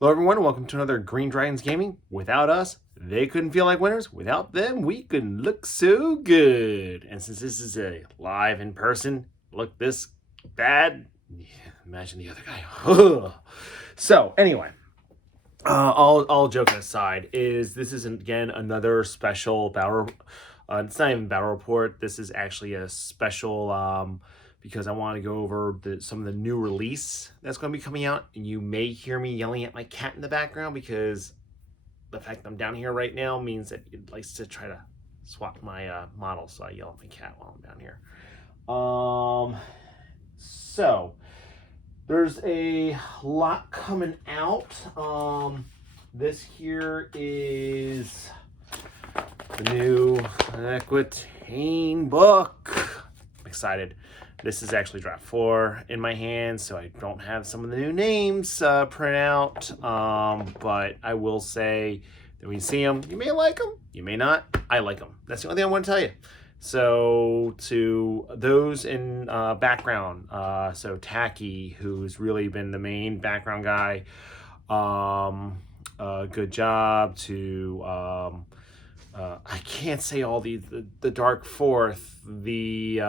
Hello everyone, welcome to another Green Dragons Gaming. Without us, they couldn't feel like winners. Without them, we couldn't look so good. And since this is a live in person, look this bad, imagine the other guy. So anyway, all joking aside, this is again another special battle. It's not even battle report. This is actually a special because I want to go over some of the new release that's going to be coming out, and you may hear me yelling at my cat in the background because the fact that I'm down here right now means that it likes to try to swap my model, so I yell at my cat while I'm down here. So there's a lot coming out. This here is the new Equatiaine book. I'm excited. This is actually draft 4 in my hands, so I don't have some of the new names print out. But I will say that when you see them, you may like them, you may not. I like them. That's the only thing I want to tell you. So to those in background, so Tacky, who's really been the main background guy, good job to I can't say all the Dark Fourth, the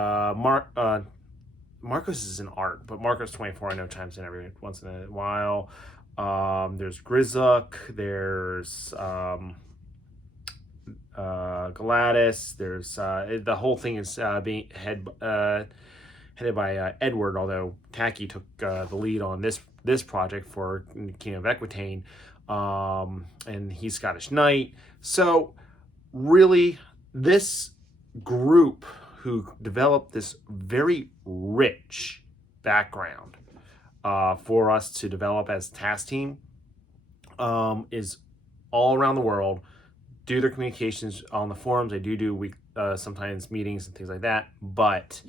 Marcos is an art, but Marcos 24 I know chimes in every once in a while. There's Grizzuk, there's Gladys, there's the whole thing is being headed by Edward, although Tacky took the lead on this project for King of Equatiaine, and he's Scottish Knight. So really, this group who developed this very rich background for us to develop as a task team is all around the world, do their communications on the forums. They do week sometimes meetings and things like that, but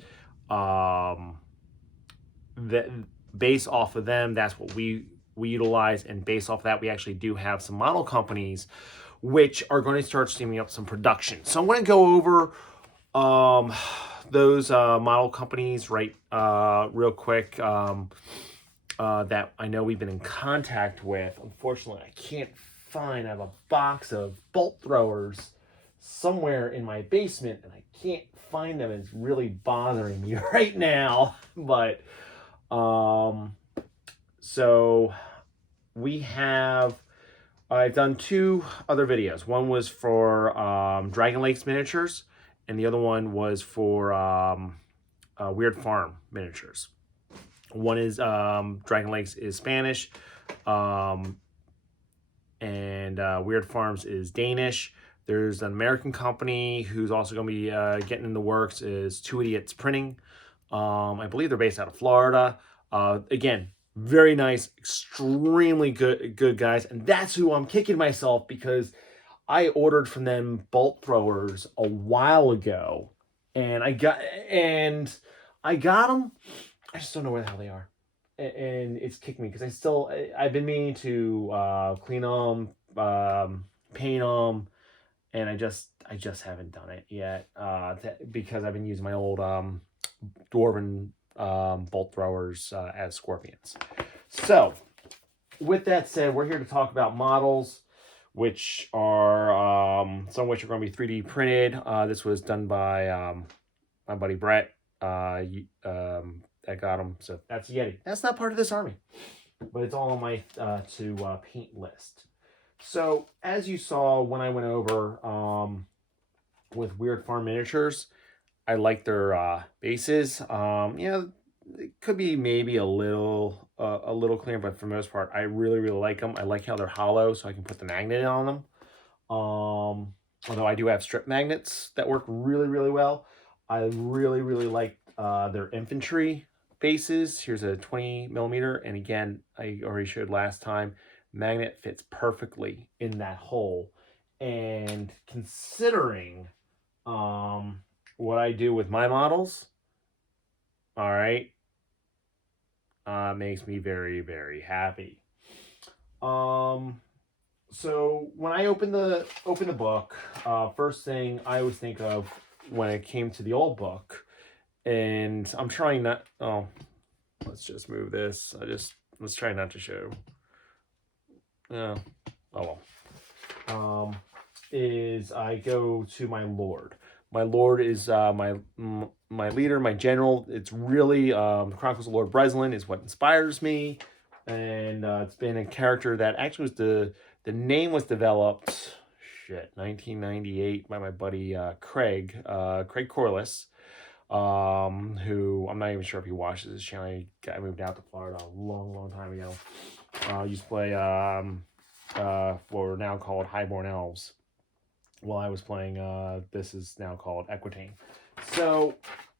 based off of them, that's what we utilize, and based off of that, we actually do have some model companies which are going to start steaming up some production. So I'm going to go over those model companies real quick that I know we've been in contact with. Unfortunately, I can't find. I have a box of bolt throwers somewhere in my basement, and I can't find them. It's really bothering me right now. But so we have. I've done 2 other videos. One was for Dragon Lakes Miniatures, and the other one was for Weird Farm Miniatures. One is Dragon Lakes is Spanish, and Weird Farms is Danish. There's an American company who's also going to be getting in the works is Two Idiots Printing. I believe they're based out of Florida. Again, very nice, extremely good guys, and that's who I'm kicking myself because I ordered from them bolt throwers a while ago, and I got them. I just don't know where the hell they are, and it's kicking me because I've been meaning to clean them, paint them, and I just haven't done it yet because I've been using my old Dwarven bolt throwers as scorpions. So with that said, we're here to talk about models, which are some of which are going to be 3D printed. This was done by my buddy Brett that got them. So that's Yeti. That's not part of this army, but it's all on my to paint list. So as you saw when I went over with Weird Farm Miniatures, I like their bases. It could be maybe a little cleaner, but for the most part, I really like them. I like how they're hollow, so I can put the magnet on them. Although I do have strip magnets that work really well. I really like their infantry bases. Here's a 20 millimeter, and again, I already showed last time, magnet fits perfectly in that hole. And considering what I do with my models, all right, makes me very happy. So when I open the book, first thing I always think of when it came to the old book, and I'm trying not. Oh, let's just move this. Let's try not to show oh well. Is I go to my lord. My lord is my leader, my general. It's really the Chronicles of Lord Breslin is what inspires me, and it's been a character that actually was the name was developed 1998 by my buddy Craig Corliss, who I'm not even sure if he watches this channel. I moved out to Florida a long time ago. Used to play for now called Highborn Elves. While I was playing, this is now called Equatiaine. So,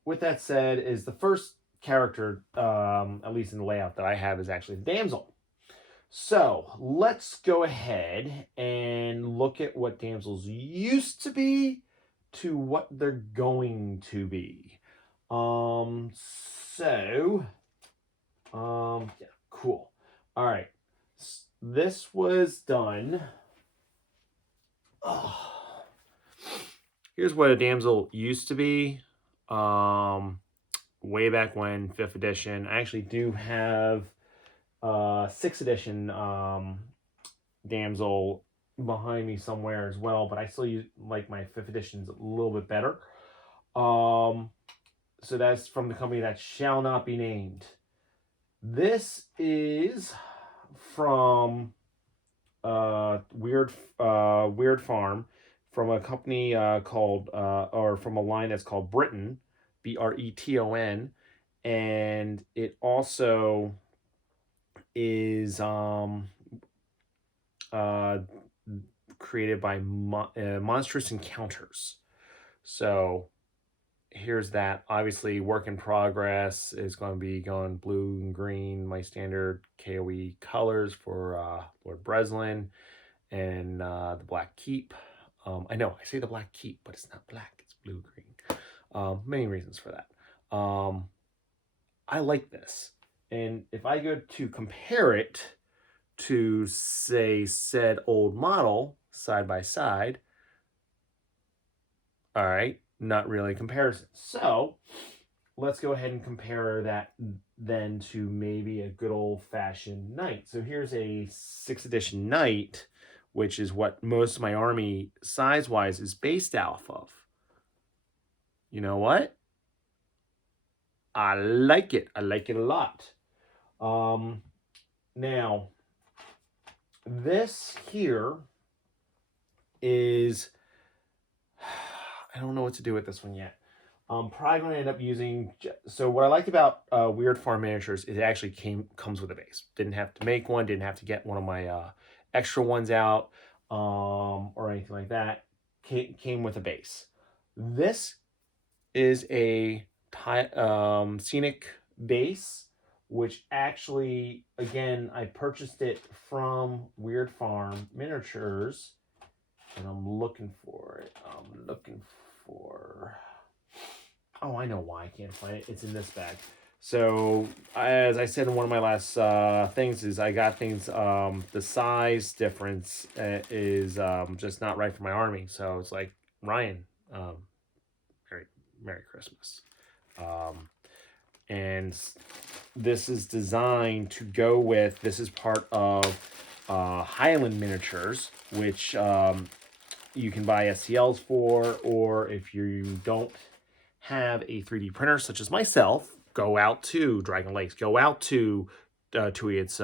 with that said, is the first character, at least in the layout that I have, is actually the damsel. So, let's go ahead and look at what damsels used to be to what they're going to be. Yeah, cool. All right. This was done. Oh. Here's what a damsel used to be. Way back when, 5th edition. I actually do have 6th edition damsel behind me somewhere as well, but I still like my 5th editions a little bit better. So that's from the company that shall not be named. This is from Weird Farm, from a company called or from a line that's called Britain, Breton, and it also is created by Monstrous Encounters. So here's that. Obviously, work in progress is going to be going blue and green, my standard KOE colors for Lord Breslin, and the Black Keep. I know I say the Black Keep, but it's not black, it's blue green. Many reasons for that. I like this, and if I go to compare it to, say, said old model side by side, all right, not really a comparison. So let's go ahead and compare that then to maybe a good old-fashioned knight. So here's a 6th edition knight, which is what most of my army size-wise is based off of. You know what? I like it. I like it a lot. Now, this here is... I don't know what to do with this one yet. I'm probably going to end up using... So what I liked about Weird Farm Miniatures is it actually comes with a base. Didn't have to make one. Didn't have to get one of my extra ones out or anything like that. Came with a base. This is a Scenic Base, which actually, again, I purchased it from Weird Farm Miniatures, and I'm looking for it. Oh, I know why I can't find it. It's in this bag. So, as I said in one of my last things, is I got things, the size difference is just not right for my army. So, it's like, Ryan, Merry Christmas. And this is designed to go with, this is part of Highland Miniatures, which you can buy STLs for, or if you don't have a 3D printer, such as myself, go out to Dragon Lakes, go out to its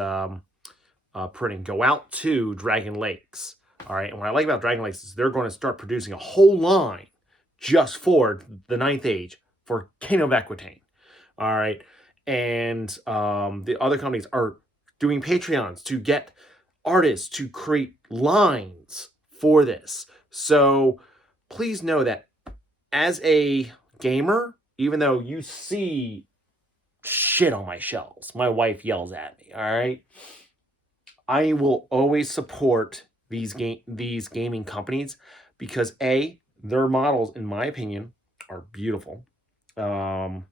printing, go out to Dragon Lakes. All right, and what I like about Dragon Lakes is they're going to start producing a whole line just for the 9th Age, for King of Equatiaine. All right, and the other companies are doing Patreons to get artists to create lines for this. So please know that as a gamer, even though you see shit on my shelves, my wife yells at me, all right? I will always support these gaming companies because A, their models, in my opinion, are beautiful. And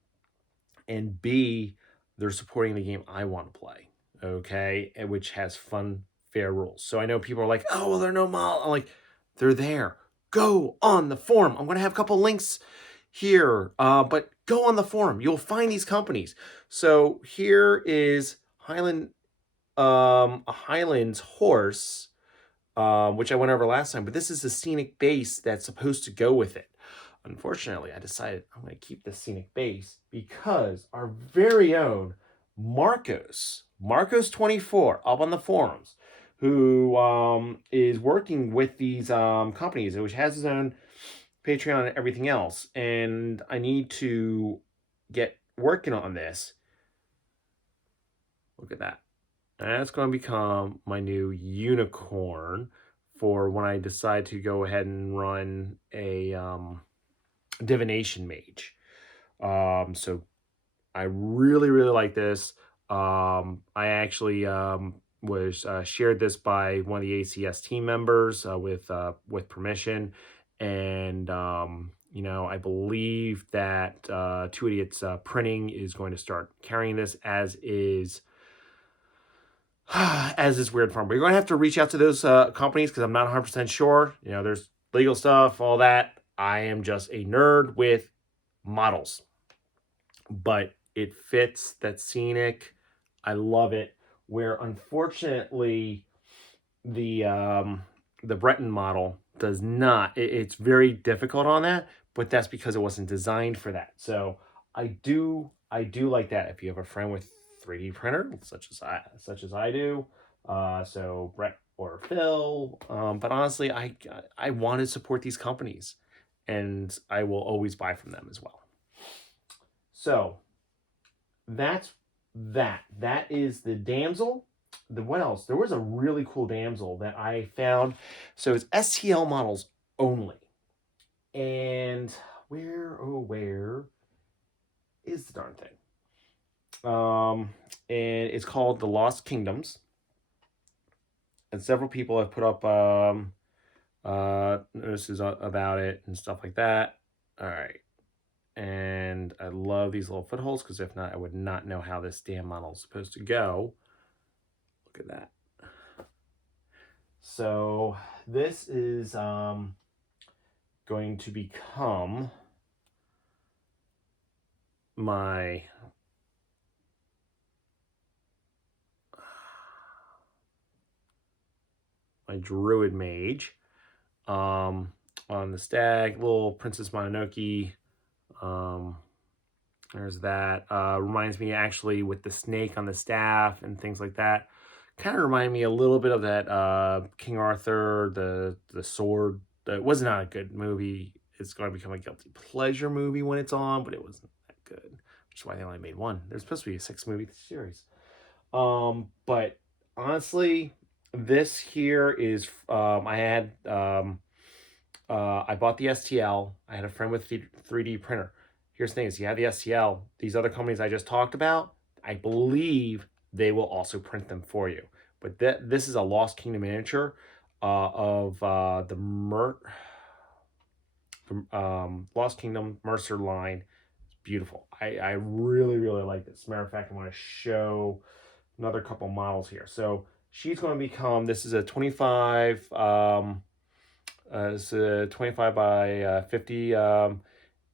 B, they're supporting the game I want to play, okay? And which has fun, fair rules. So I know people are like, oh, well, there are no models. I'm like, they're there. Go on the forum. I'm going to have a couple links here, but go on the forum. You'll find these companies. So here is Highland a Highlands Horse, which I went over last time, but this is the Scenic Base that's supposed to go with it. Unfortunately, I decided I'm going to keep the Scenic Base because our very own Marcos24 up on the forums, who is working with these companies, which has his own Patreon and everything else, and I need to get working on this. Look at that. That's going to become my new unicorn for when I decide to go ahead and run a divination mage. So I really like this. I actually was shared this by one of the ACS team members with permission, and you know, I believe that Two Idiots Printing is going to start carrying this, as is Weird Farm. But you're going to have to reach out to those companies because I'm not 100% sure. You know, there's legal stuff, all that. I am just a nerd with models, but it fits that scenic. I love it. Where unfortunately the Breton model does not. It's very difficult on that, but that's because it wasn't designed for that. So I do like that. If you have a friend with 3D printer, such as I do, so Brett or Phil, but honestly, I want to support these companies, and I will always buy from them as well. So that's that. That is the damsel. What else? There was a really cool damsel that I found. So it's STL models only. And where is the darn thing? And it's called The Lost Kingdoms. And several people have put up notices about it and stuff like that. All right. And I love these little footholds, because if not, I would not know how this damn model is supposed to go. Look at that. So this is going to become my druid mage on the stag, little Princess Mononoke. There's that. Reminds me, actually, with the snake on the staff and things like that. Kind of remind me a little bit of that King Arthur, the sword. It was not a good movie. It's going to become a guilty pleasure movie when it's on, but it wasn't that good, which is why they only made one. There's supposed to be a 6-movie series. But honestly, this here is I bought the STL. I had a friend with 3D printer. Here's the thing: is you have the STL. These other companies I just talked about, I believe they will also print them for you. But this is a Lost Kingdom miniature of the Lost Kingdom Mercer line. It's beautiful. I really like this. As a matter of fact, I want to show another couple models here. So she's going to become, this is a 25 it's a 25 by 50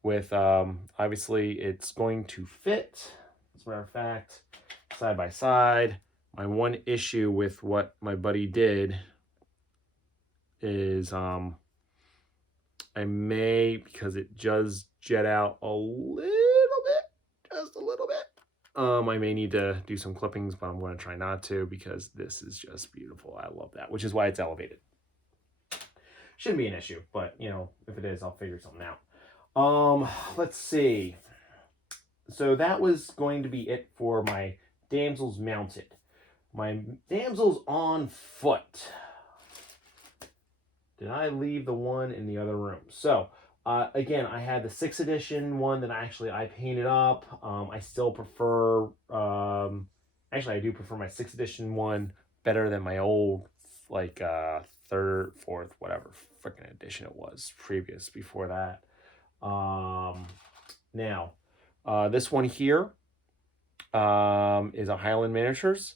with obviously it's going to fit, as a matter of fact, side by side. My one issue with what my buddy did is I may, because it does jet out a little bit, just a little bit, I may need to do some clippings, but I'm going to try not to, because this is just beautiful. I love that, which is why it's elevated. Shouldn't be an issue, but you know, if it is, I'll figure something out. Let's see. So that was going to be it for my damsels mounted. My damsels on foot. Did I leave the one in the other room? So again, I had the 6th edition one that I painted up. I still prefer, actually I do prefer my 6th edition one better than my old, like 3rd, 4th, whatever freaking edition it was previous before that. Now, this one here is a Highland Miniatures,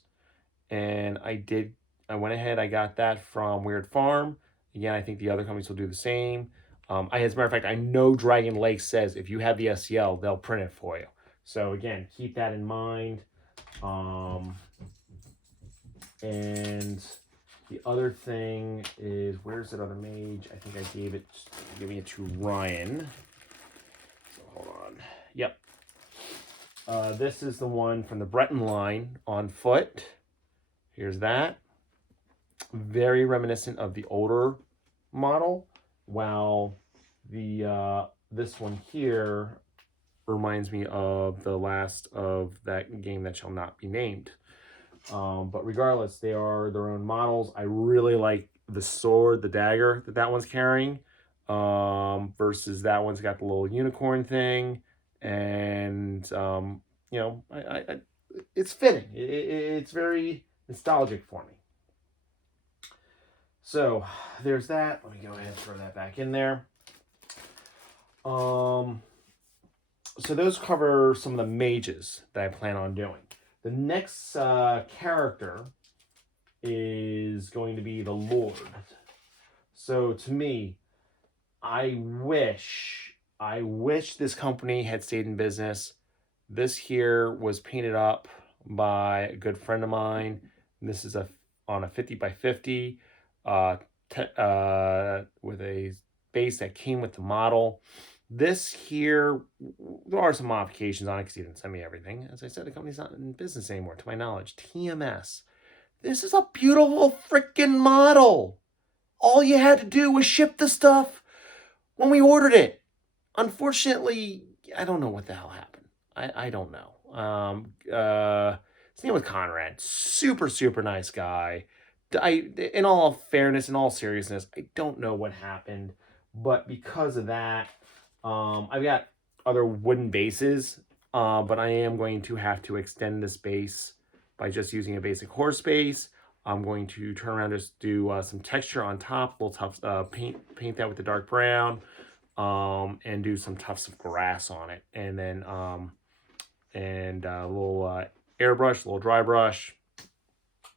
and I went ahead, I got that from Weird Farm. Again, I think the other companies will do the same. As a matter of fact, I know Dragon Lake says if you have the STL, they'll print it for you. So again, keep that in mind. And the other thing is, where's that other mage? I think I gave it to Ryan. So hold on. Yep. This is the one from the Breton line on foot. Here's that. Very reminiscent of the older model, while the this one here reminds me of the last of that game that shall not be named. But regardless, they are their own models. I really like the sword, the dagger that one's carrying, versus that one's got the little unicorn thing, and you know, it's fitting. It's very nostalgic for me. So there's that. Let me go ahead and throw that back in there. So those cover some of the mages that I plan on doing. The next character is going to be the Lord. So to me, I wish this company had stayed in business. This here was painted up by a good friend of mine. This is on a 50 by 50 with a base that came with the model. This here, there are some modifications on it because he didn't send me everything. As I said, the company's not in business anymore, to my knowledge. TMS. This is a beautiful freaking model. All you had to do was ship the stuff when we ordered it. Unfortunately, I don't know what the hell happened. I don't know. His name was Conrad. Super, super nice guy. In all fairness, in all seriousness, I don't know what happened. But because of that, I've got other wooden bases, but I am going to have to extend this base by just using a basic horse base. I'm going to turn around, just do some texture on top, little tufts, paint that with the dark brown, and do some tufts of grass on it, and then a little airbrush, a little dry brush.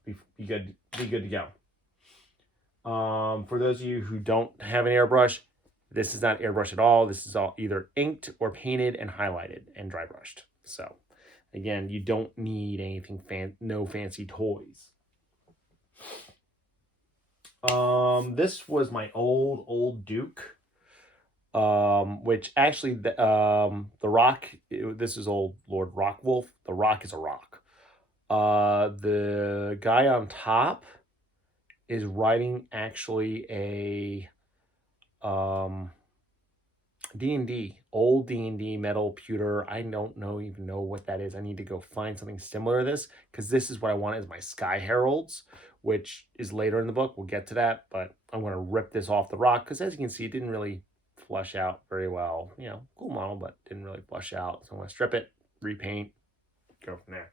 Be good to go. For those of you who don't have an airbrush, this is not airbrush at all. This is all either inked or painted and highlighted and dry brushed. So again, you don't need anything no fancy toys. This was my old Duke, which actually the rock. This is old Lord Rockwolf. The rock is a rock. The guy on top is riding actually a D&D, old D&D metal pewter. I don't even know what that is. I need to go find something similar to this, because this is what I want as my Sky Heralds, which is later in the book. We'll get to that, but I'm going to rip this off the rock, because as you can see, it didn't really flush out very well. You know, cool model, but didn't really flush out. So I'm going to strip it, repaint, go from there.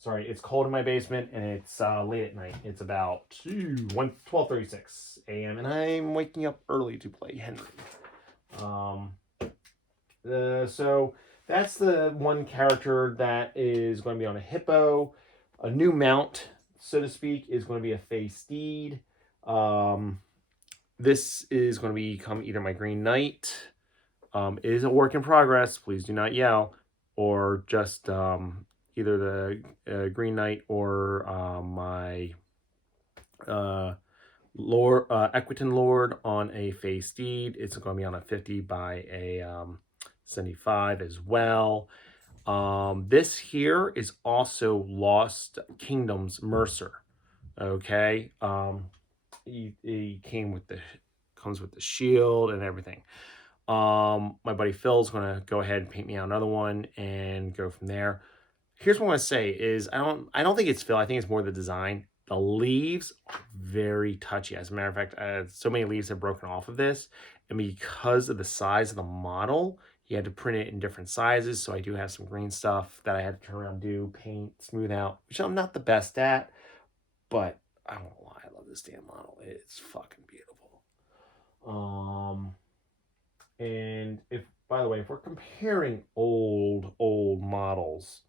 Sorry, it's cold in my basement, and it's late at night. It's about 12:36 a.m., and I'm waking up early to play Henry. So that's the one character that is going to be on a hippo. A new mount, so to speak, is going to be a Fey Steed. This is going to become either my Green Knight. It is a work in progress. Please do not yell. Or just either the Green Knight or my Equatiaine Lord on a Fey Steed. It's going to be on a 50 by a 75 as well. This here is also Lost Kingdom's Mercer. Okay, he comes with the shield and everything. My buddy Phil's gonna go ahead and paint me out another one and go from there. Here's what I want to say is I don't think it's Phil. I think it's more the design. The leaves are very touchy. As a matter of fact, so many leaves have broken off of this, and because of the size of the model, he had to print it in different sizes. So I do have some green stuff that I had to turn around, do, paint, smooth out, which I'm not the best at, but I won't lie, I love this damn model. It's fucking beautiful. And if, by the way, if we're comparing old models,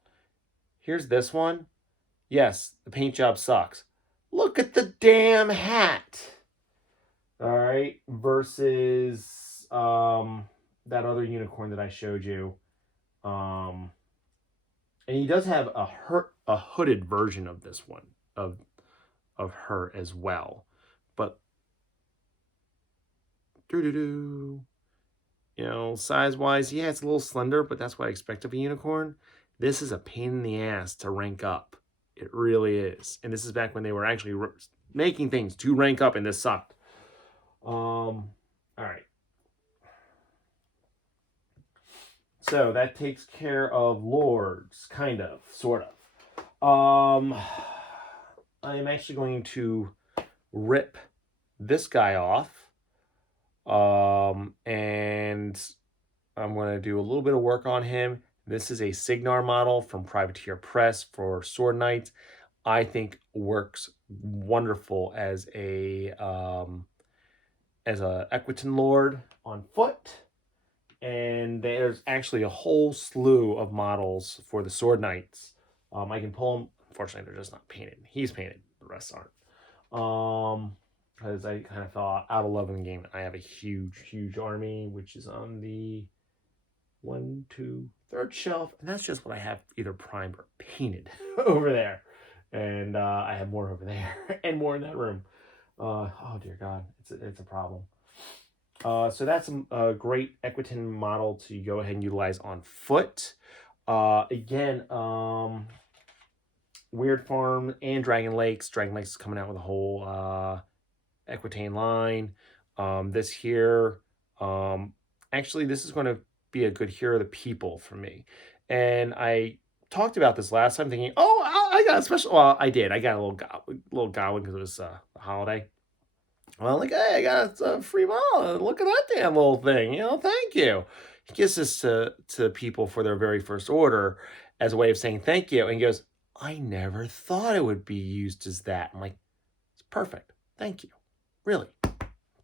here's this one. Yes, the paint job sucks. Look at the damn hat. All right, versus that other unicorn that I showed you. And he does have a a hooded version of this one, of her as well. But you know, size-wise, yeah, it's a little slender, but that's what I expect of a unicorn. This is a pain in the ass to rank up. It really is. And this is back when they were actually making things to rank up, and this sucked. All right. So that takes care of lords, kind of, sort of. I am actually going to rip this guy off. And I'm going to do a little bit of work on him. This is a Signar model from Privateer Press for Sword Knights. I think works wonderful as a Equatiaine Lord on foot. And there's actually a whole slew of models for the Sword Knights. I can pull them. Unfortunately, they're just not painted. He's painted. The rest aren't. Because I kind of thought out of love in the game. I have a huge army, which is on the 1, 2, 3rd shelf. And that's just what I have either primed or painted over there. And I have more over there and more in that room. Oh, dear God. It's a problem. So that's a great Equatiaine model to go ahead and utilize on foot. Again, Weird Farm and Dragon Lakes. Dragon Lakes is coming out with a whole Equatiaine line. This here, actually, this is going to be a good Hero of the People for me. And I talked about this last time, thinking, oh, I got a special. Well, I did. I got a little goblin because it was a holiday. Well, like, hey, I got a free model. Look at that damn little thing. You know, thank you. He gives this to people for their very first order as a way of saying thank you. And he goes, I never thought it would be used as that. I'm like, it's perfect. Thank you. Really.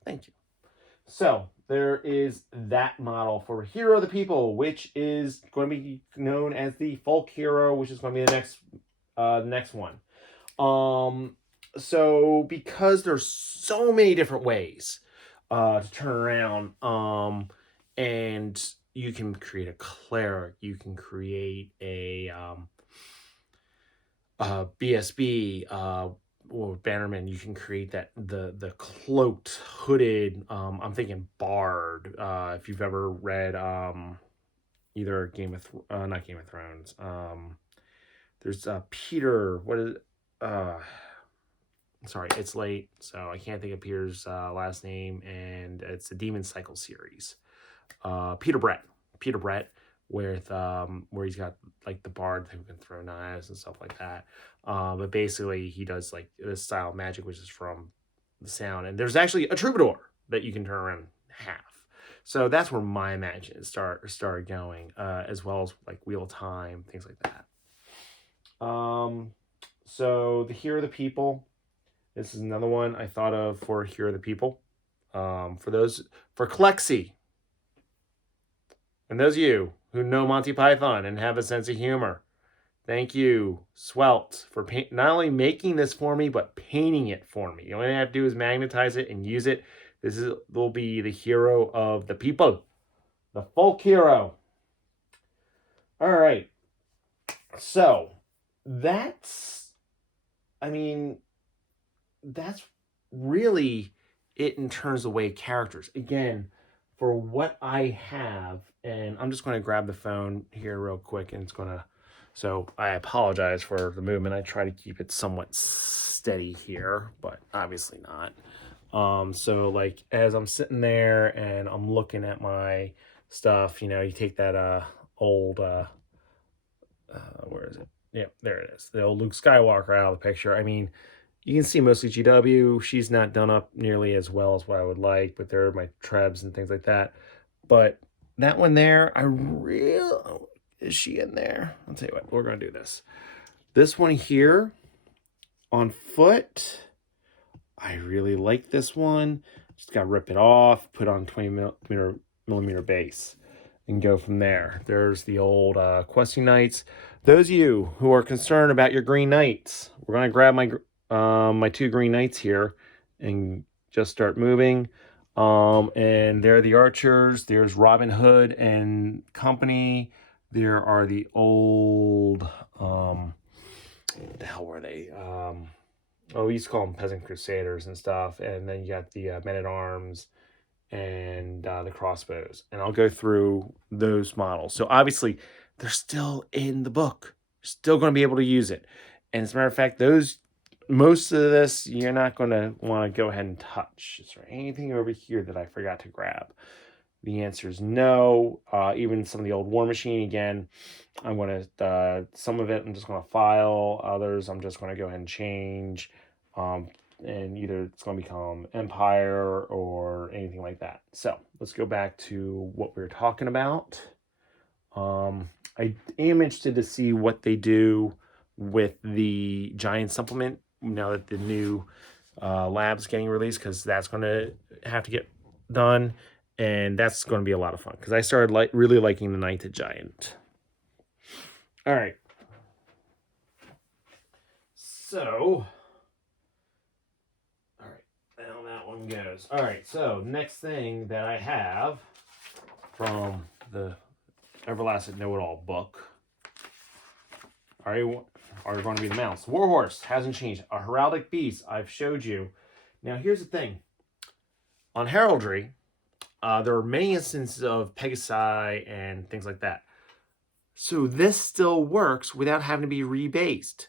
Thank you. So there is that model for Hero of the People, which is going to be known as the Folk Hero, which is going to be the next one. So because there's so many different ways to turn around, and you can create a cleric, you can create a BSB, or Bannerman, you can create that the cloaked, hooded. I'm thinking Bard. If you've ever read either not Game of Thrones. There's Peter. What is sorry, it's late, so I can't think of Peter's last name, and it's the Demon Cycle series. Peter Brett, with where he's got like the bard who can throw knives and stuff like that. But basically, he does like this style of magic, which is from the sound. And there's actually a troubadour that you can turn around half. So that's where my imagination started going, as well as like Wheel of Time, things like that. So the Hero of the People. This is another one I thought of for Hero of the People. For Clexi. And those of you who know Monty Python and have a sense of humor, thank you, Swelt, for not only making this for me, but painting it for me. The only thing I have to do is magnetize it and use it. This will be the Hero of the People. The Folk Hero. All right. So, that's really it in terms of way characters. Again, for what I have, and I'm just going to grab the phone here real quick, and it's going to, so I apologize for the movement. I try to keep it somewhat steady here, but obviously not. So like as I'm sitting there and I'm looking at my stuff, you know, you take that old, where is it? Yeah, there it is. The old Luke Skywalker out of the picture. I mean, you can see mostly GW. She's not done up nearly as well as what I would like, but there are my Trebs and things like that. But that one there, is she in there? I'll tell you what, we're going to do this. This one here on foot, I really like this one. Just got to rip it off, put on 20 millimeter base, and go from there. There's the old Questing Knights. Those of you who are concerned about your Green Knights, we're going to grab my 2 Green Knights here and just start moving. And there are the archers. There's Robin Hood and company. There are the old the hell were they? We used to call them Peasant Crusaders and stuff. And then you got the men-at-arms and the crossbows. And I'll go through those models. So obviously, they're still in the book. You're still going to be able to use it. And as a matter of fact, most of this, you're not going to want to go ahead and touch. Is there anything over here that I forgot to grab? The answer is no. Even some of the old War Machine, again, I'm going to, some of it I'm just going to file. Others I'm just going to go ahead and change. And either it's going to become Empire or anything like that. So let's go back to what we were talking about. I am interested to see what they do with the Giant supplement now that the new lab's getting released, because that's going to have to get done. And that's going to be a lot of fun because I started really liking the Untitled Giant. All right. So, all right, now that one goes. All right, so next thing that I have from the Everlasting Know-It-All book are going to be the mounts. Warhorse hasn't changed. A heraldic beast I've showed you. Now, here's the thing. On heraldry, there are many instances of Pegasi and things like that. So this still works without having to be rebased.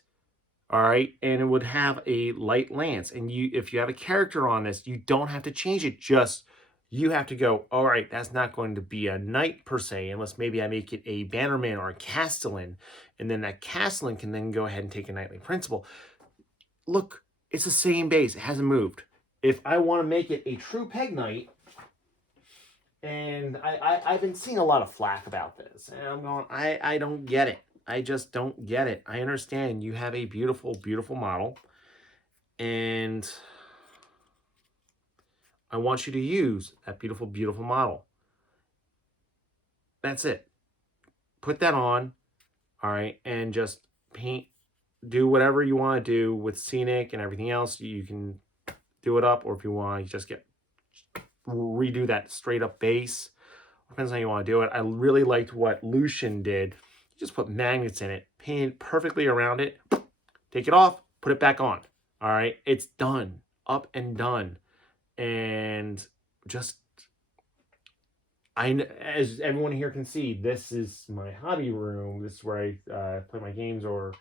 All right, and it would have a light lance. And if you have a character on this, you don't have to change it. Just you have to go, all right, that's not going to be a knight per se, unless maybe I make it a bannerman or a castellan. And then that castellan can then go ahead and take a knightly principle. Look, it's the same base. It hasn't moved. If I want to make it a true peg knight, and I've been seeing a lot of flack about this, and I'm going, I don't get it. I just don't get it. I understand you have a beautiful, beautiful model, and I want you to use that beautiful, beautiful model. That's it. Put that on, all right, and just paint, do whatever you want to do with Scenic and everything else. You can do it up, or if you want, you just redo that straight up base. Depends on how you want to do it. I really liked what Lucian did. You just put magnets in it, paint perfectly around it, take it off, put it back on. All right, it's done, up and done. And just, as everyone here can see, this is my hobby room. This is where I play my games or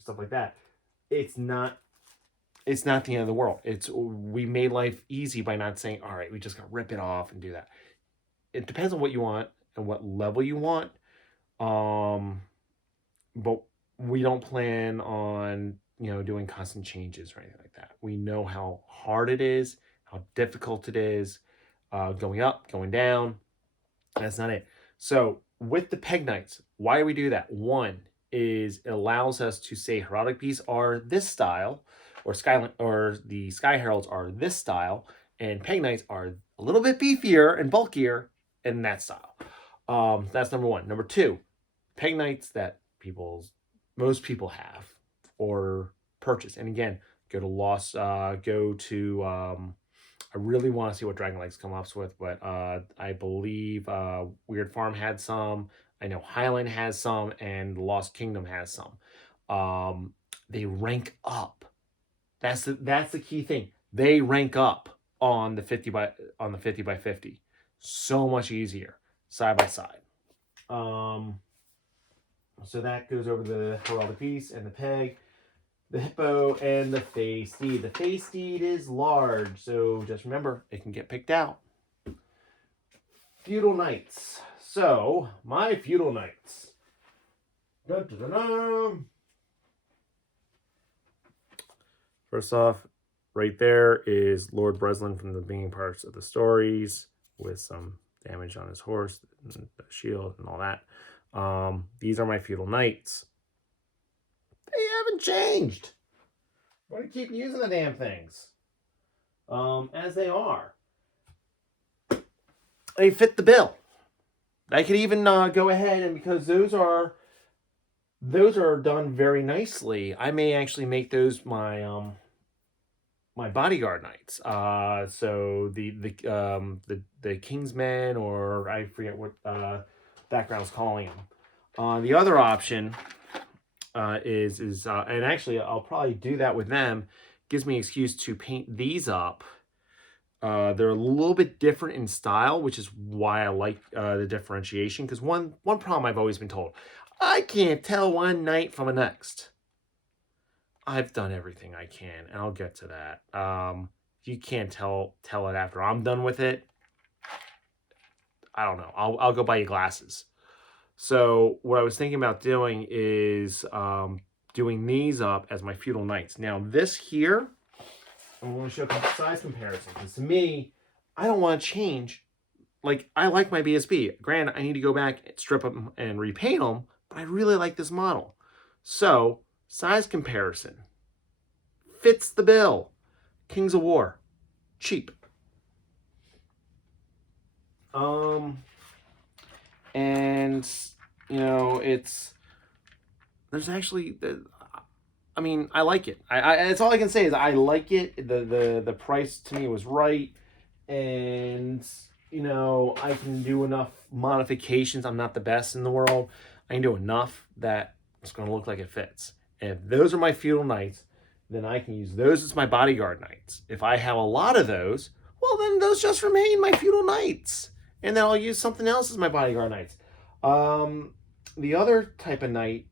stuff like that. It's not the end of the world. We made life easy by not saying, all right, we just got to rip it off and do that. It depends on what you want and what level you want. But we don't plan on, doing constant changes or anything like that. We know how hard it is, how difficult it is, going up, going down. That's not it. So with the Peg Knights, why do we do that? One is it allows us to say heraldic beasts are this style, or the Sky Heralds are this style, and Peg Knights are a little bit beefier and bulkier in that style. That's number one. Number two, Peg Knights that most people have or purchase. And again, go to I really want to see what Dragon Legs come up with, but I believe Weird Farm had some. I know Highland has some, and Lost Kingdom has some. They rank up. That's the key thing. They rank up on the 50 by 50. So much easier side by side. So that goes over the heraldic beast and the peg, the hippo, and the face steed. The face steed is large, so just remember it can get picked out. Feudal Knights. So my Feudal Knights. Dun, dun, dun, dun. First off, right there is Lord Breslin from the beginning parts of the stories with some damage on his horse, and the shield, and all that. These are my Feudal Knights. They haven't changed. I'm going to keep using the damn things as they are. They fit the bill. I could even go ahead, and because those are done very nicely, I may actually make those my my bodyguard knights. So the Kingsmen, or I forget what background's calling them. The other option and actually I'll probably do that with them. Gives me an excuse to paint these up. They're a little bit different in style, which is why I like the differentiation. Because one problem I've always been told, I can't tell one knight from a next. I've done everything I can, and I'll get to that. You can't tell it after I'm done with it. I don't know. I'll go buy you glasses. So what I was thinking about doing is doing these up as my Feudal Nights. Now this here, I'm going to show a size comparison. Because to me, I don't want to change. Like, I like my BSB. Granted, I need to go back, strip them, and repaint them. But I really like this model. So, size comparison. Fits the bill. Kings of War. Cheap. And, you know, there's actually, I mean, I like it. That's all I can say is I like it. The price to me was right. And, you know, I can do enough modifications. I'm not the best in the world. I can do enough that it's going to look like it fits. And if those are my Feudal Knights, then I can use those as my Bodyguard Knights. If I have a lot of those, well, then those just remain my Feudal Knights. And then I'll use something else as my Bodyguard Knights. The other type of knight,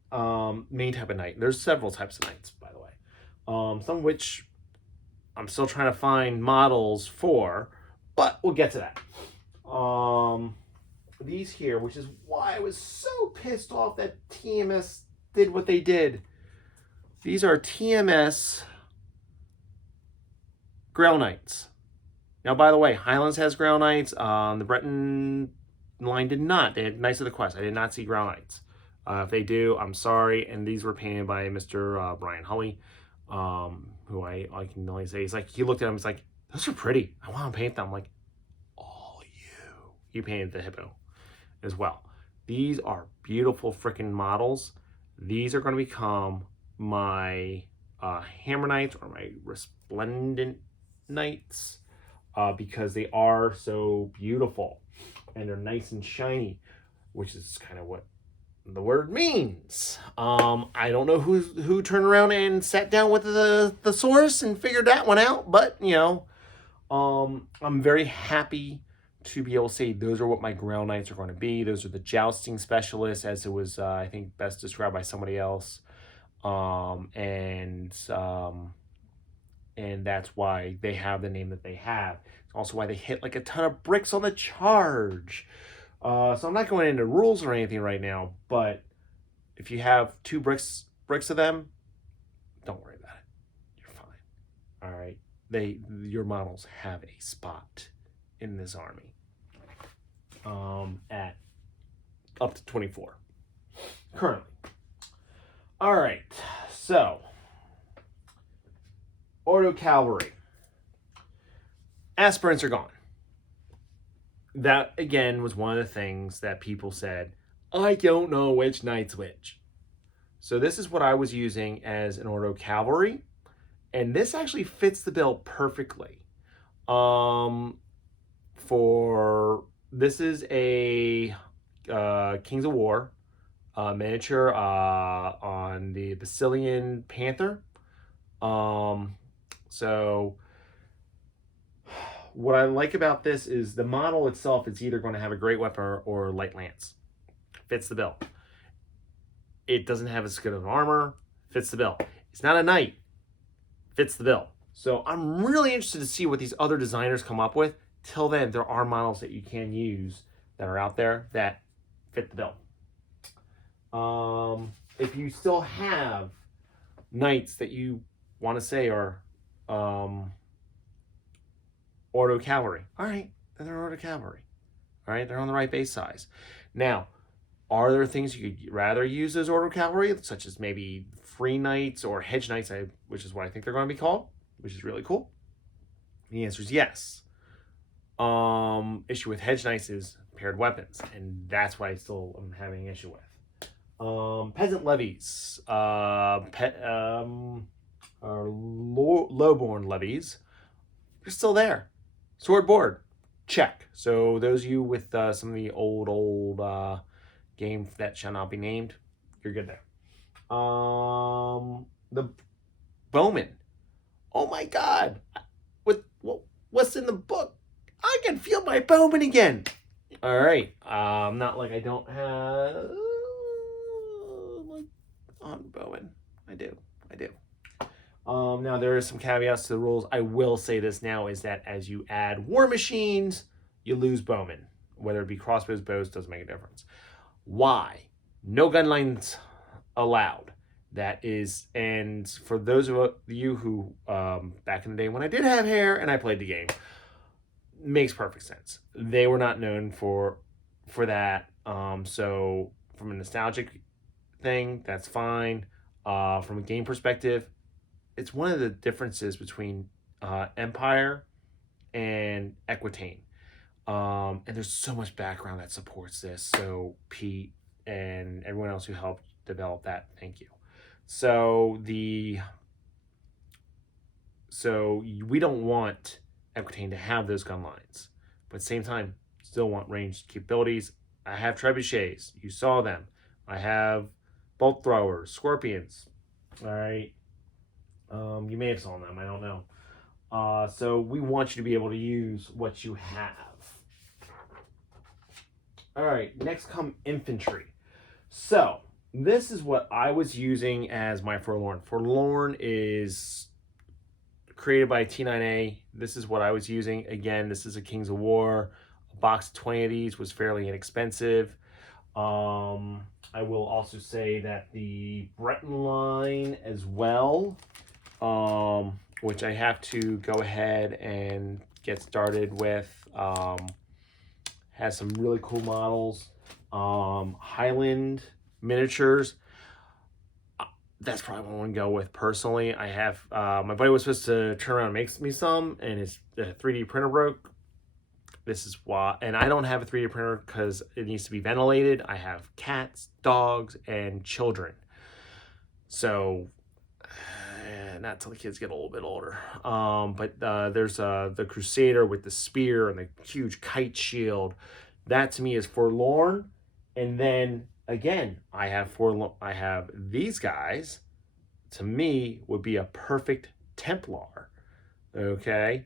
main type of knight, there's several types of knights, by the way. Some of which I'm still trying to find models for, but we'll get to that. These here, which is why I was so pissed off that TMS did what they did. These are TMS Grail Knights. Now, by the way, Highlands has Grail Knights. The Breton line did not. They had Knights of the Quest. I did not see Grail Knights. If they do, I'm sorry. And these were painted by Mr. Brian Hulley, who I can only say, he looked at them, he's like, those are pretty. I want to paint them. I'm like, oh, you painted the hippo as well. These are beautiful freaking models. These are going to become my Hammer Knights or my Resplendent Knights because they are so beautiful and they're nice and shiny, which is kind of what the word means. I don't know who turned around and sat down with the source and figured that one out, but you know, I'm very happy to be able to say those are what my Grail Knights are going to be. Those are the jousting specialists, as it was I think best described by somebody else. And that's why they have the name that they have. It's also why they hit like a ton of bricks on the charge. So I'm not going into rules or anything right now, but if you have 2 bricks of them, don't worry about it. You're fine. All right. Your models have a spot in this army. At up to 24 currently. All right. So Ordo Cavalry. Aspirants are gone. That, again, was one of the things that people said, I don't know which knight's which. So this is what I was using as an Ordo Cavalry. And this actually fits the bill perfectly. This is a Kings of War miniature on the Basilian Panther. So what I like about this is the model itself is either going to have a great weapon or light lance. Fits the bill. It doesn't have as good of armor. Fits the bill. It's not a knight. Fits the bill. So I'm really interested to see what these other designers come up with. Till then, there are models that you can use that are out there that fit the bill. If you still have knights that you want to say are Ordo Cavalry, all right, then they're Ordo Cavalry. All right, they're on the right base size. Now, are there things you could rather use as Ordo Cavalry, such as maybe Free Knights or Hedge Knights, which is what I think they're going to be called, which is really cool? The answer is yes. Issue with Hedge Knights is paired weapons, and that's what I still am having an issue with. Peasant levies, lowborn levies, they're still there. Sword board, check. So those of you with some of the old game that shall not be named, you're good there. The Bowman. Oh my God! What's in the book? I can feel my Bowman again. All right. Not like I don't have like on Bowman. I do. Now there are some caveats to the rules. I will say this now is that as you add war machines, you lose bowmen. Whether it be crossbows, bows, doesn't make a difference. Why? No gun lines allowed. That is, and for those of you who, back in the day when I did have hair and I played the game, makes perfect sense. They were not known for that. So from a nostalgic thing, that's fine. From a game perspective, it's one of the differences between Empire and Equatiaine. And there's so much background that supports this. So Pete and everyone else who helped develop that, thank you. So we don't want Equatiaine to have those gun lines, but at the same time, still want ranged capabilities. I have trebuchets. You saw them. I have bolt throwers, scorpions. All right. You may have saw them. I don't know. So we want you to be able to use what you have. All right. Next come infantry. So this is what I was using as my Forlorn. Forlorn is created by T9A. This is what I was using. Again, this is a Kings of War. A box of 20 of these was fairly inexpensive. I will also say that the Breton line as well, which I have to go ahead and get started with, has some really cool models. Highland Miniatures. That's probably what I want to go with personally. I have, my buddy was supposed to turn around and make me some, and his 3D printer broke. This is why, and I don't have a 3D printer because it needs to be ventilated. I have cats, dogs, and children. So, not till the kids get a little bit older. But there's the Crusader with the spear and the huge kite shield. That to me is Forlorn. And then again, I have these guys. To me, would be a perfect Templar. Okay.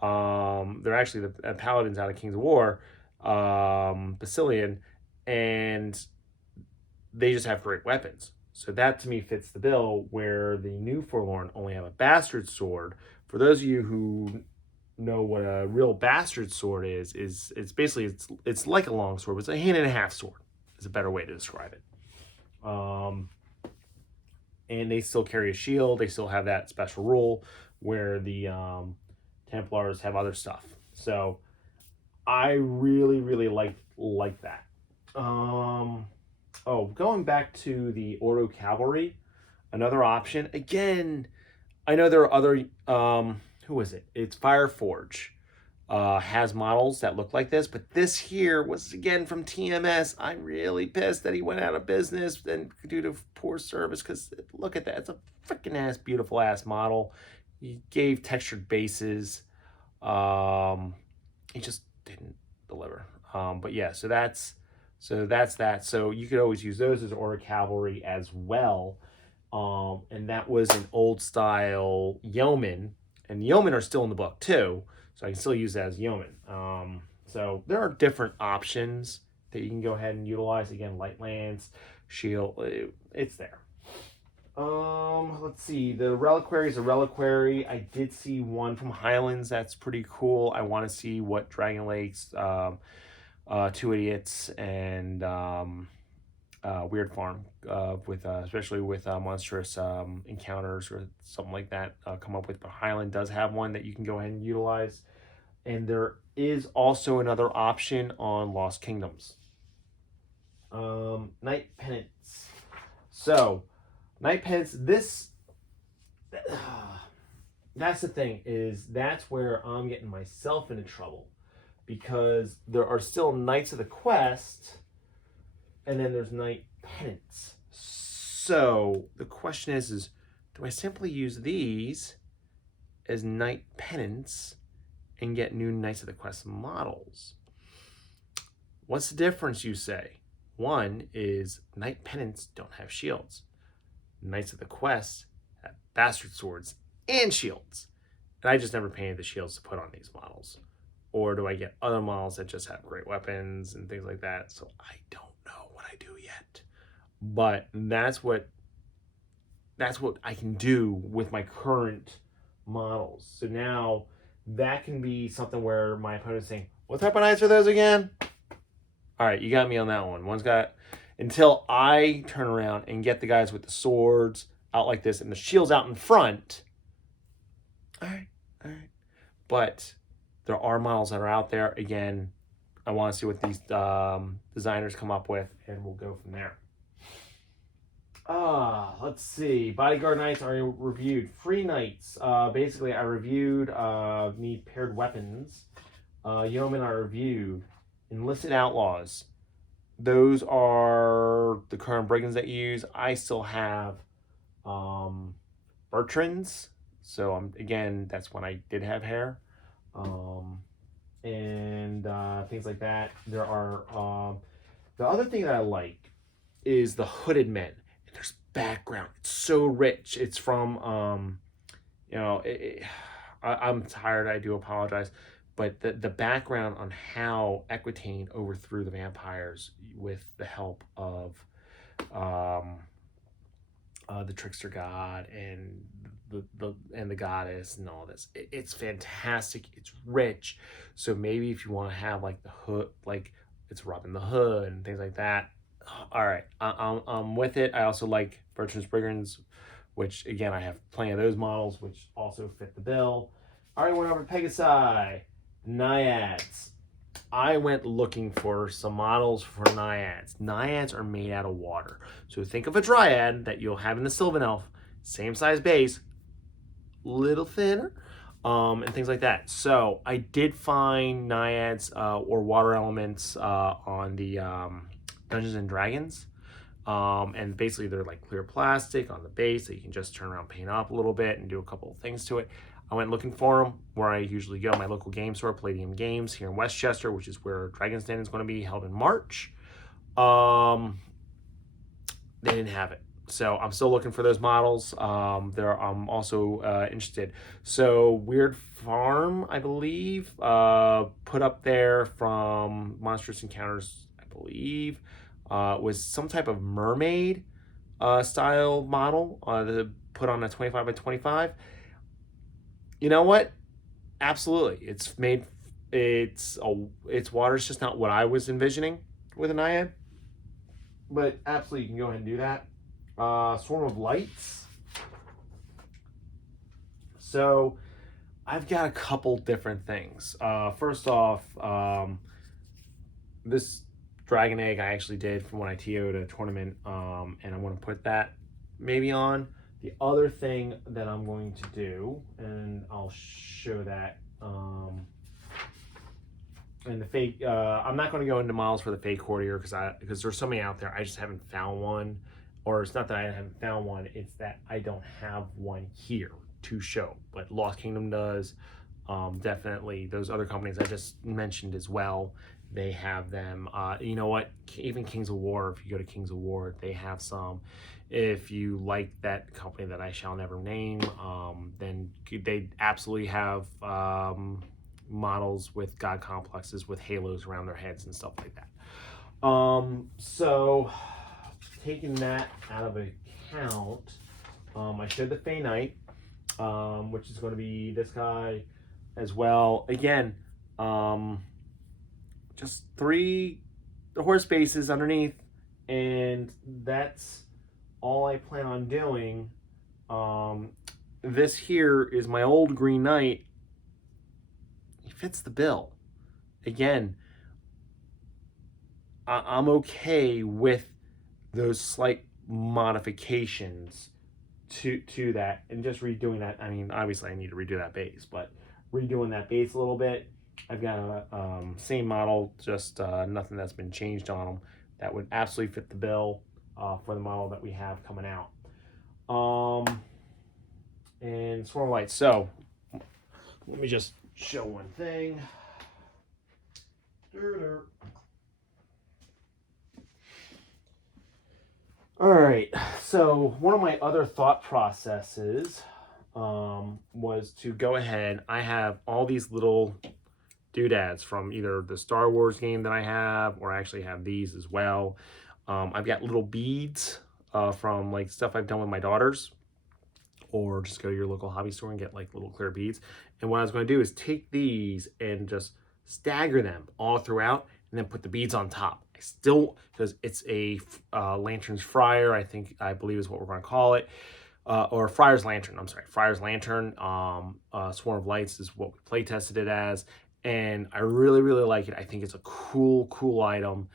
They're actually the paladins out of Kings of War, Basilian, and they just have great weapons. So that to me fits the bill, where the new Forlorn only have a bastard sword. For those of you who know what a real bastard sword is it's basically it's like a long sword, but it's a hand and a half sword is a better way to describe it. And they still carry a shield. They still have that special rule where the Templars have other stuff. So I really like that. Going back to the Oro Cavalry, another option. Again, I know there are other, who is it? It's Fireforge. Has models that look like this, but this here was again from TMS. I'm really pissed that he went out of business and due to poor service, because look at that. It's a freaking ass, beautiful ass model. He gave textured bases. He just didn't deliver. But yeah, so that's that. So you could always use those as Oro Cavalry as well. And that was an old style yeoman, and yeomen are still in the book too. So I can still use that as yeoman. So there are different options that you can go ahead and utilize. Again, light lance, shield, it's there. Let's see. The reliquary is a reliquary. I did see one from Highlands that's pretty cool. I want to see what Dragon Lakes, Two Idiots, and Weird Farm, with especially with monstrous encounters or something like that, come up with. But Highland does have one that you can go ahead and utilize. And there is also another option on Lost Kingdoms. Knight Pennants. So, Knight Pennants, that's the thing, is that's where I'm getting myself into trouble. Because there are still Knights of the Quest, and then there's Knight Pennants. So, the question is do I simply use these as Knight Pennants and get new Knights of the Quest models? What's the difference, you say? One is Knight Pennants don't have shields. Knights of the Quest have bastard swords and shields. And I just never painted the shields to put on these models. Or do I get other models that just have great weapons and things like that? So I don't know what I do yet. But that's what I can do with my current models. So now that can be something where my opponent's saying, what type of knights are those again? All right, you got me on that one. One's got, until I turn around and get the guys with the swords out like this and the shields out in front. All right. But there are models that are out there. Again, I want to see what these designers come up with, and we'll go from there. Let's see. Bodyguard Knights are reviewed. Free Knights. Basically, I reviewed need paired weapons. Yeomen are reviewed. Enlisted Outlaws. Those are the current brigands that you use. I still have Bertrands. So again, that's when I did have hair. And things like that. There are the other thing that I like is the Hooded Men. And there's background. It's so rich. It's from I'm tired. I do apologize. But the background on how Equatiaine overthrew the vampires with the help of the trickster god and the goddess and all this, it's fantastic. It's rich. So maybe if you want to have like the hood, like it's Robin the Hood and things like that. All right, I'm with it. I also like Bertrand's Brigands, which again I have plenty of those models, which also fit the bill. All right, went over to Pegasi. Naiads. I went looking for some models for Naiads. Naiads are made out of water. So think of a Dryad that you'll have in the Sylvan Elf, same size base, little thinner, and things like that. So I did find Naiads or water elements on the Dungeons and Dragons. And basically they're like clear plastic on the base that you can just turn around, paint up a little bit and do a couple of things to it. I went looking for them where I usually go, my local game store, Palladium Games here in Westchester, which is where Dragon's Den is going to be held in March. They didn't have it. So I'm still looking for those models. I'm also interested. So Weird Farm, I believe, put up there from Monstrous Encounters, I believe, was some type of mermaid style model put on a 25 by 25. You know what? Absolutely. It's water. It's just not what I was envisioning with a Naiad. But absolutely, you can go ahead and do that. Swarm of Lights. So I've got a couple different things. First off, this Dragon Egg I actually did from when I TO'd a tournament, and I'm going to put that maybe on. The other thing that I'm going to do, and I'll show that, and the fake, I'm not going to go into models for the fake courtier because there's so many out there. I just haven't found one, or it's not that I haven't found one, it's that I don't have one here to show, but Lost Kingdom does. Definitely those other companies I just mentioned as well, they have them. You know what, even Kings of War, if you go to Kings of War, they have some. If you like that company that I shall never name, then they absolutely have models with god complexes with halos around their heads and stuff like that. So taking that out of account, I showed the Fey Knight, which is going to be this guy as well. Again, just 3 horse bases underneath, and that's all I plan on doing. This here is my old Green Knight. He fits the bill. Again, I'm okay with those slight modifications to that, and just redoing that. I mean, obviously I need to redo that base, but redoing that base a little bit. I've got a same model, just nothing that's been changed on them. That would absolutely fit the bill for the model that we have coming out. And Swarm Lights. So let me just show one thing. All right, so one of my other thought processes was to go ahead. I have all these little doodads from either the Star Wars game that I have, or I actually have these as well. I've got little beads from like stuff I've done with my daughters, or just go to your local hobby store and get like little clear beads. And what I was going to do is take these and just stagger them all throughout and then put the beads on top. I still, because it's a lantern's friar, I believe is what we're going to call it. Or Friar's Lantern, I'm sorry, Friar's Lantern. Swarm of Lights is what we play tested it as. And I really, really like it. I think it's a cool item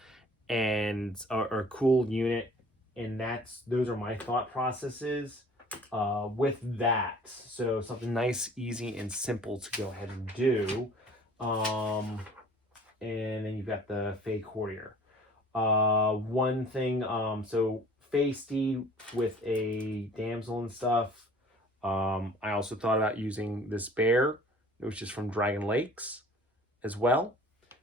and or a cool unit. And those are my thought processes with that. So something nice, easy, and simple to go ahead and do. And then you've got the Fey Courier. One thing, so Fey Steed with a damsel and stuff. I also thought about using this bear, which is from Dragon Lakes as well.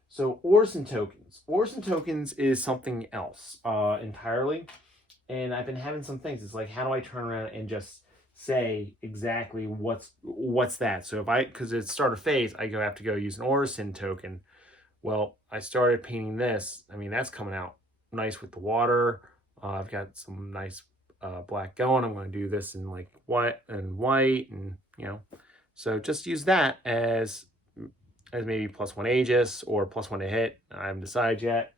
So Orison Tokens. Orison Tokens is something else entirely. And I've been having some things. It's like, how do I turn around and just say exactly what's that? So because it's starter phase, I have to go use an Orison token. Well, I started painting this. I mean, that's coming out nice with the water. I've got some nice black going. I'm going to do this in like white, and so just use that as maybe +1 Aegis or +1 to hit. I haven't decided yet.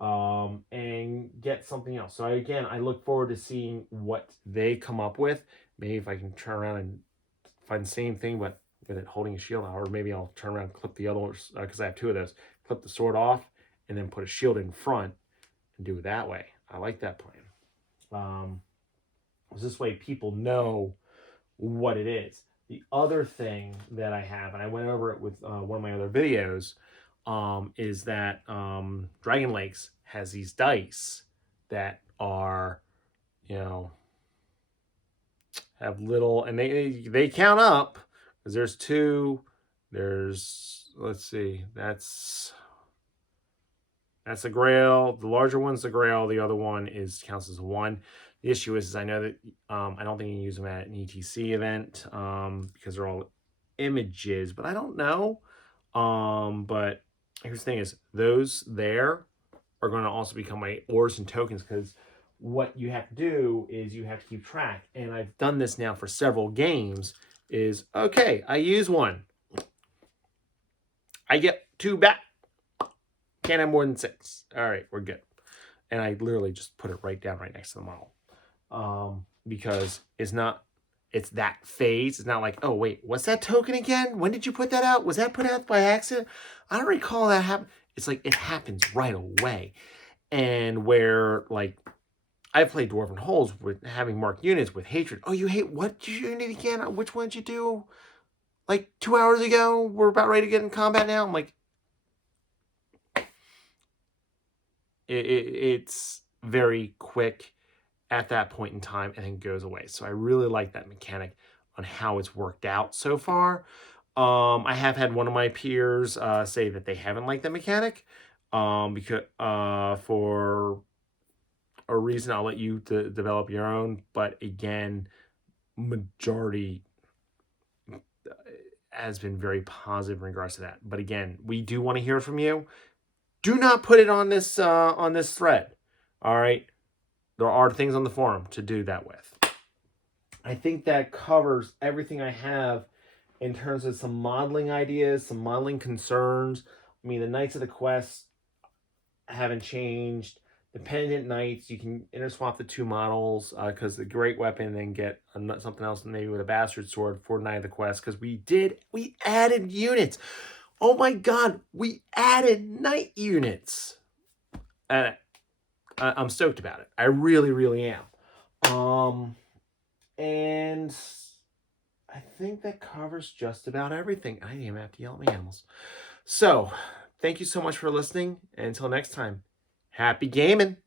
And get something else. So I look forward to seeing what they come up with. Maybe if I can turn around and find the same thing, but with it holding a shield out, or maybe I'll turn around and clip the other ones, because I have two of those, clip the sword off and then put a shield in front and do it that way. I like that plan. This way people know what it is. The other thing that I have, and I went over it with one of my other videos, is that Dragon Lakes has these dice that are, have little, and they count up, because there's two. Let's see, that's a Grail. The larger one's the Grail. The other one counts as a 1. The issue is I know that I don't think you can use them at an ETC event because they're all images, but I don't know. But here's the thing is, those there are going to also become my Orison tokens, because what you have to do is you have to keep track. And I've done this now for several games. Is okay, I use 1. I get 2 back. Can't have more than 6. All right, we're good. And I literally just put it right down right next to the model. Because it's that phase. It's not like, oh, wait, what's that token again? When did you put that out? Was that put out by accident? I don't recall that happen. It's like it happens right away. And where, like, I've played Dwarven Holes with having marked units with hatred. Oh, you hate what unit again? Which one did you do? Like 2 hours ago? We're about ready to get in combat now? I'm like, it's very quick at that point in time and then goes away. So I really like that mechanic on how it's worked out so far. I have had one of my peers say that they haven't liked the mechanic because for a reason. I'll let you develop your own, but again, majority has been very positive in regards to that. But again, we do want to hear from you. Do not put it on this thread. All right, there are things on the forum to do that with. I think that covers everything I have in terms of some modeling ideas, some modeling concerns. I mean, the Knights of the Quest haven't changed. The Pendant Knights, you can interswap the 2 models because the Great Weapon, and then get something else maybe with a Bastard Sword for Knight of the Quest, because we added units. Oh my god, we added knight units. I'm stoked about it. I really, really am. And I think that covers just about everything. I didn't even have to yell at my animals. So, thank you so much for listening. And until next time, happy gaming.